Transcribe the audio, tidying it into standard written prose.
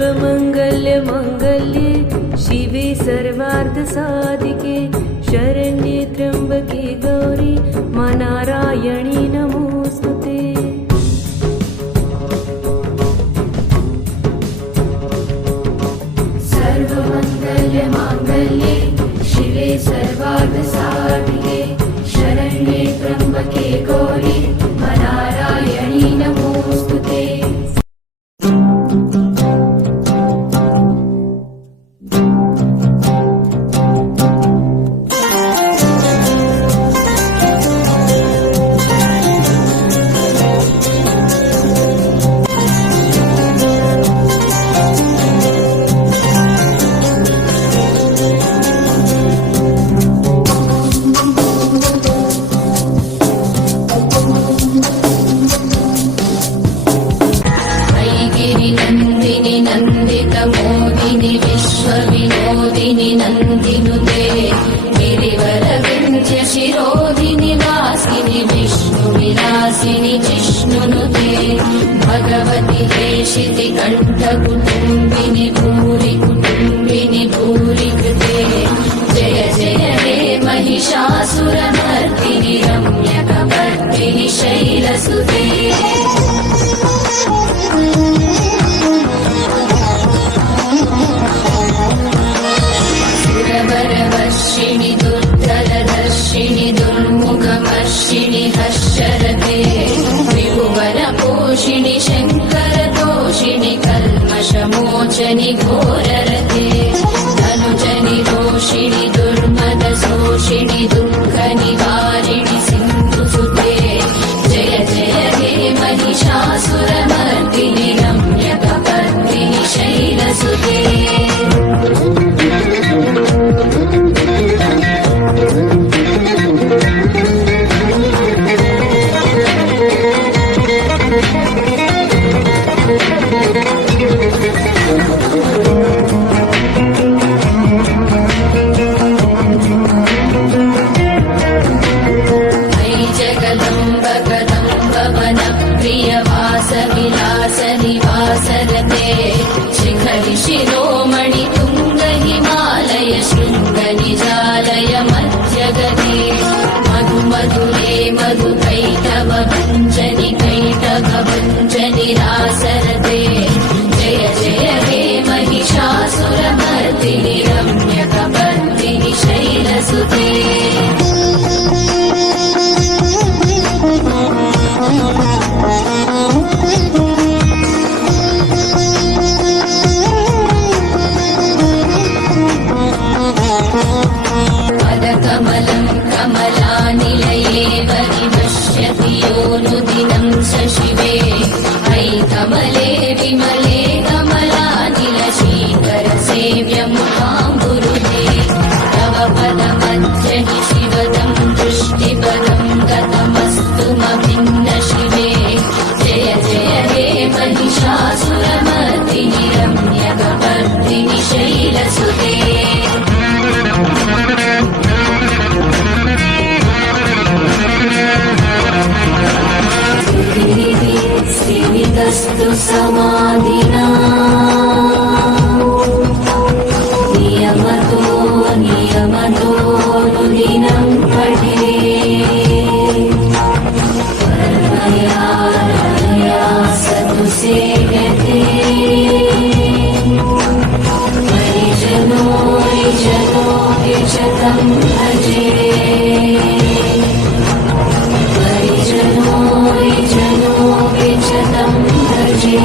सर्वमङ्गल्यमाङ्गल्ये शिवे सर्वार्धसाधिके शरण्ये त्र्यम्बके गौरी मा नारायणी नमोऽस्तुते। सर्वमङ्गल्यमाङ्गल्ये शिवे सर्वार्धसाधिके शरण्ये त्र्यम्बके गौरी मा नारायणी नमोऽस्तुते। नन्दितमोदिनि विश्वविनोदिनि नन्दिनुते गिरिवरविन्ध्य शिरोधिनि वासिनि विष्णुविलासिनि जिष्णुनुते भगवति हेशिति कण्ठकुटुम्बिनि भूरि कुटुम्बिनि भूरि कृते जय जय हे महिषासुरमर्दिनि रम्यकपर्दिनि शैलसुते। सुरवरवर्षिणि दुर्धरदर्शिनि दुर्मुखमर्षिणि हर्षरते त्रिभुवनपोषिणि शङ्करतोषिणि कल्मषमोचनि घोररते धनुजनि रोषिणि दुर्मदशोषिणि दुःखनिवारिणि सिन्धुसुते जय जय हे महिषासुरमर्दिनि रम्यकपर्दिनि शैलसुते। प्रियवासविलासनिवासरते शिखरि शिरोमणि तुङ्ग हिमालय शृङ्गनिजालय मध्यगते मधु मधुरे मधुकैटव भञ्जनि कैटभ भञ्जनि रासरते जय जय हे महिषासुरमर्दिनि रम्यकपर्दिनि शैलसुते। कमलं कमलानिलये परिपश्यति योऽनुदिनं शशिवे अयि कमले विमले कमलानिलशीकरसेव्यमुखाम्बुरुहे तव पदमध्य हि शिवदं दृष्टिपदं गतमस्तुमभिन्न शिवे जय जय हे महिषासुरमर्दिनि रम्यकपर्दिनि शैलसुते। स्थितस्तु समाधिना नियमतो नियमतोऽनुदिनं पठे परमया सतु सेव्यते परिजनो विजतं भजे परिजनो विजतं भजे।